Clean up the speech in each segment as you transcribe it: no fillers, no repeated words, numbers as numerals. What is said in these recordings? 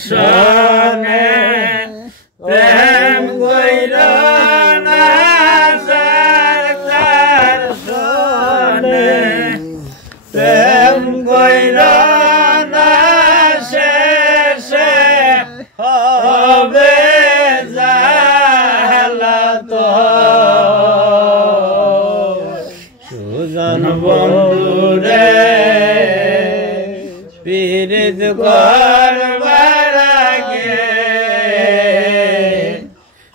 সনে প্রেম কইরা না সরকার সনে প্রেম কইরা না শেষে হবে সুজন বন্ধুরে পীড়িত করবার আগে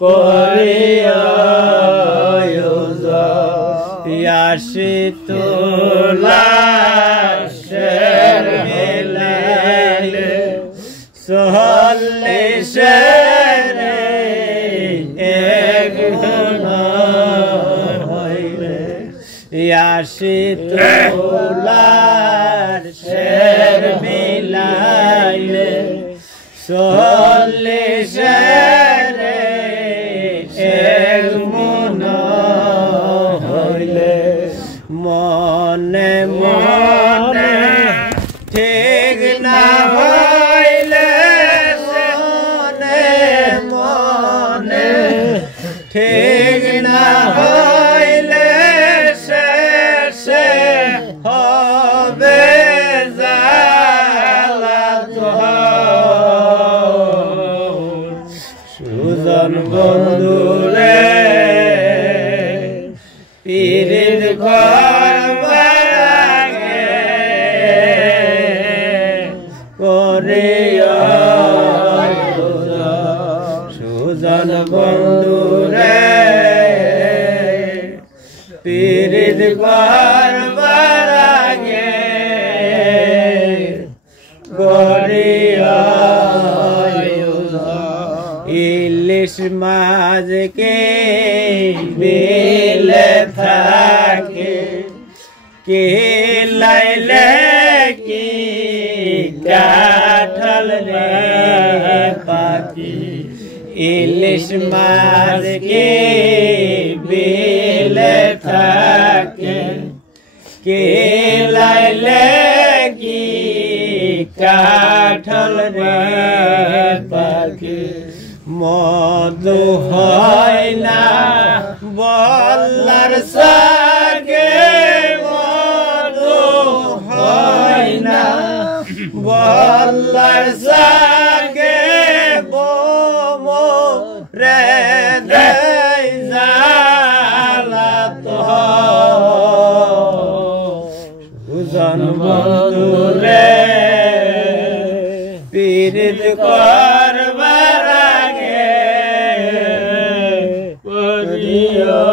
করিয়া আসি তুলাশের মিলাইলে চল্লিশের এক আসি তোলার শের মিলাইলে চল্লিশের এক মন হইলে মনে মনে ঠিক না হইলে মনে মনে ঠিক না হইলে হবে সুজন বন্ধুরে পীড়িত করবার আগে করিয়া সুজন বন্ধুরে পীড়িত করবার আগে করিয়া ইলিশ মাছকে বিলে থাকে কে লাইলে কি কাঠল রে পাখি ইলিশ মাছকে বিলে থাকে কে লাইলে কি কাঠল রে পাখি মধু হয় না বল্লার সাগে মধু হয় না বল্লার সাগে বোমো রে দেয় জালাত সুজন বন্ধুরে পীড়িত করবার আগে করিয়া